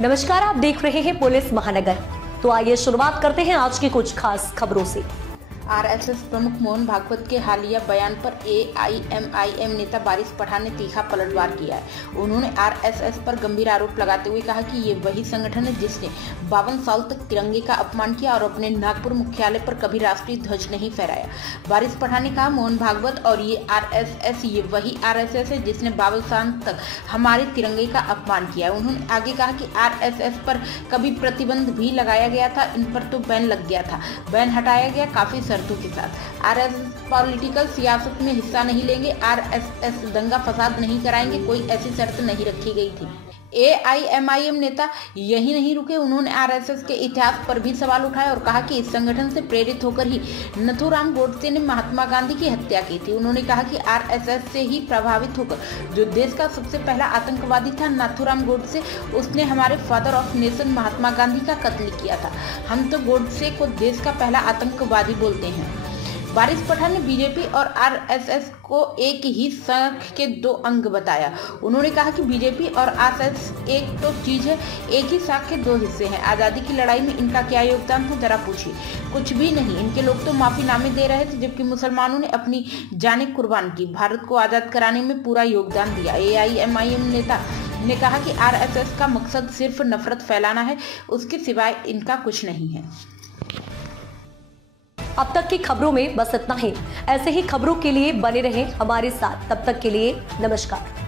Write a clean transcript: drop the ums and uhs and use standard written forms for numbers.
नमस्कार, आप देख रहे हैं पुलिस महानगर। तो आइए शुरुआत करते हैं आज की कुछ खास खबरों से। आरएसएस प्रमुख मोहन भागवत के हालिया बयान पर एआईएमआईएम नेता बारिश पठान ने तीखा पलटवार किया है। उन्होंने आरएसएस पर गंभीर आरोप लगाते हुए कहा कि ये वही संगठन है जिसने 52 साल तक तिरंगे का अपमान किया और अपने नागपुर मुख्यालय पर कभी राष्ट्रीय ध्वज नहीं फहराया। बारिश पठान ने कहा, मोहन भागवत और ये आरएसएस ये वही आरएसएस है जिसने 52 साल तक हमारे तिरंगे का अपमान किया है। उन्होंने आगे कहा कि आरएसएस पर कभी प्रतिबंध भी लगाया गया था, इन पर तो बैन लग गया था, बैन हटाया गया काफी के साथ। आरएसएस पॉलिटिकल सियासत में हिस्सा नहीं लेंगे, आरएसएस दंगा फसाद नहीं कराएंगे, कोई ऐसी शर्त नहीं रखी गई थी। एआईएमआईएम नेता यही नहीं रुके, उन्होंने आरएसएस के इतिहास पर भी सवाल उठाया और कहा कि इस संगठन से प्रेरित होकर ही नथुराम गोडसे ने महात्मा गांधी की हत्या की थी। उन्होंने कहा कि आरएसएस से ही प्रभावित होकर जो देश का सबसे पहला आतंकवादी था नाथुराम गोडसे, उसने हमारे father of nation Mahatma Gandhi का कत्ल किया था। हम तो गोडसे को देश का पहला आतंकवादी बोलते हैं। बारिश पठान ने बीजेपी और आरएसएस को एक ही संघ के दो अंग बताया। उन्होंने कहा कि बीजेपी और आरएसएस एक तो चीज है, एक ही साख के दो हिस्से हैं। आजादी की लड़ाई में इनका क्या योगदान था, जरा पूछिए। कुछ भी नहीं। इनके लोग तो माफीनामे दे रहे थे, जबकि मुसलमानों ने अपनी जानें कुर्बान की, भारत को आजाद कराने में पूरा योगदान दिया। एआईएमआईएम नेता ने कहा कि आरएसएस का मकसद सिर्फ नफरत फैलाना है, उसके सिवाय इनका कुछ नहीं है। अब तक की खबरों में बस इतना ही। ऐसे ही खबरों के लिए बने रहें हमारे साथ। तब तक के लिए नमस्कार।